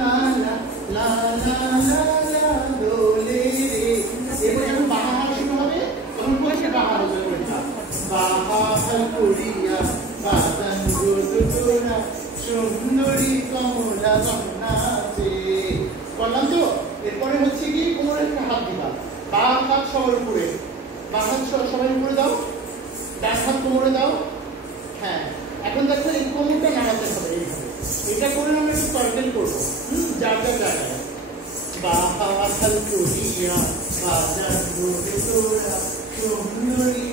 লা লা লা লা লা লা দোলে রে। এবার যখন বাহার শুরু হবে তখন বসে বাহার হবে বাহার করিয়া বাদান গোদুরা সুন্দরী কমলা নাচে। বললাম তো এরপরে হচ্ছে কি কোমরের একটা হাত দিবা, বাম হাত সবার উপরে, বাম হাত সবার উপরে দাও, ডান হাত কোমরে দাও। হ্যাঁ এখন দেখো এই কোমরটা নাড়াতে হবে এইভাবে, এটা করে আমরা একটু সার্কেল করবো যার যার জায়গায়। বাহার করিয়া বাদান গোদুরা সুন্দরী।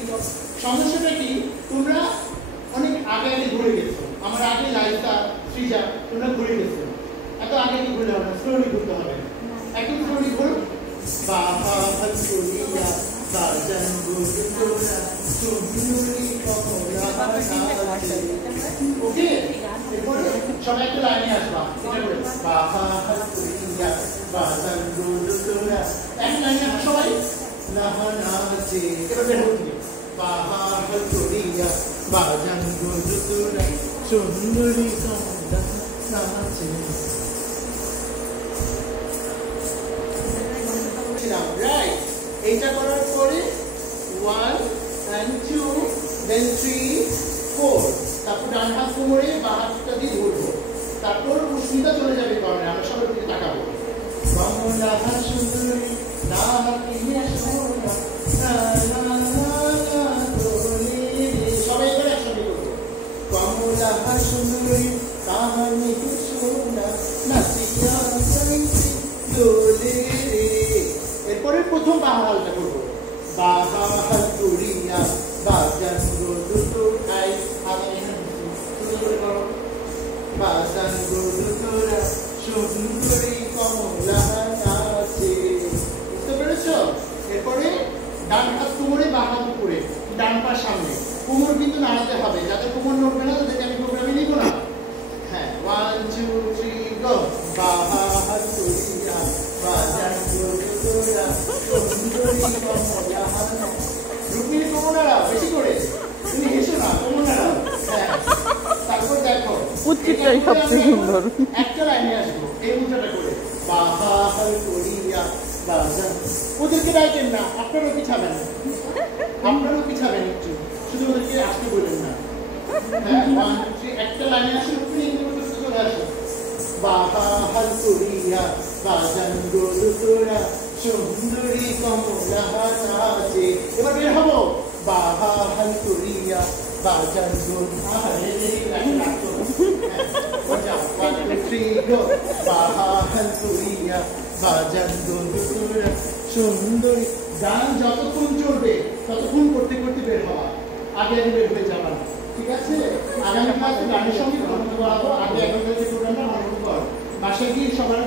সমস্যাটা কি তোমরা অনেক আগে আগে ঘুরে গেছো, আমার আগে লাইফটা সৃজা তোমরা ঘুরে গেছো, এত আগে কি ঘুরে হবে, স্লোলি ঘুরতে হবে, একটু স্লোলি ঘুরো। বাহার করিয়া বাদান গোদুরা সুন্দরী কমলা নাচে। ওকে এরপরে সবাই একটু লাইনে আসবা, এটা করে বাহার করিয়া বাদান গোদুরা এক লাইনে সবাই নাচে। এবার বের হচ্ছে বাহার করিয়া বাদান গোদুরা সুন্দরী কমলা নাচে। রাইট, এইটা করার পরে 1 and 2 then 3 4, তারপর ডান হাত কোমরে বাঁ হাতটা দিয়ে ধরবো, তারপর উষ্ণিতা চলে যাবে কর্ণে, আমরা সবার দিকে তাকাবো। কমলা সুন্দরী না কিনে সোনা লা লা লা দোলে রে। সবাই এবার একসঙ্গে করবো কমলা সুন্দরী কাহানি সোনা নাচিয়া যাইছি দোলে রে। এরপরে প্রথম বাহালটা করবো বাহার করিয়া বাদান গোদুরা বাদান গোদুরা সুন্দরী কমলা নাচে। বুঝতে পেরেছ? এরপরে ডান হাত কোমরে বাঁ হাত উপরে, ডান পা সামনে, কোমর কিন্তু নাড়াতে হবে, যাদের কোমর নড়বে না তাদেরকে আমি প্রোগ্রামে নিব না। হ্যাঁ 1 2 3 গো। বাহার করিয়া বাদান গোদুরা সুন্দরী কমলা নাচে। রুক্মিণী কোমর নাড়াও বেশি করে, তুমি হেসো না, কোমর নাড়াও। হ্যাঁ তারপর দেখো উচ্চটাই সবচেয়ে সুন্দর। একটা লাইনে আসবো এই মুদ্রাটা করে বাহার করিয়া বাদান। ওদেরকে ডাকেন না, আপনারাও পিছাবেন, আপনারাও পিছাবেন একটু, শুধু ওদেরকে আসতে বলবেন না। হ্যাঁ 1 2 3 একটা লাইনে আসো, রুক্মিণী চলে আসো। বাহার করিয়া বাদান গোদুরা সুন্দরী কমলা নাচে। এবার বের হবো বাহার করিয়া বাদান গোদুরা। বাহার করিয়া বাদান গোদুরা সুন্দরী। গান যতক্ষণ চলবে ততক্ষণ করতে করতে বের হওয়া, আগে আগে বের হয়ে যাবা না, ঠিক আছে? আগামী ক্লাসে গানের সঙ্গে কথা বলবো, আগে এখন থেকে প্রোগ্রামটা মনোযোগ কর, বাসায় গিয়ে সবার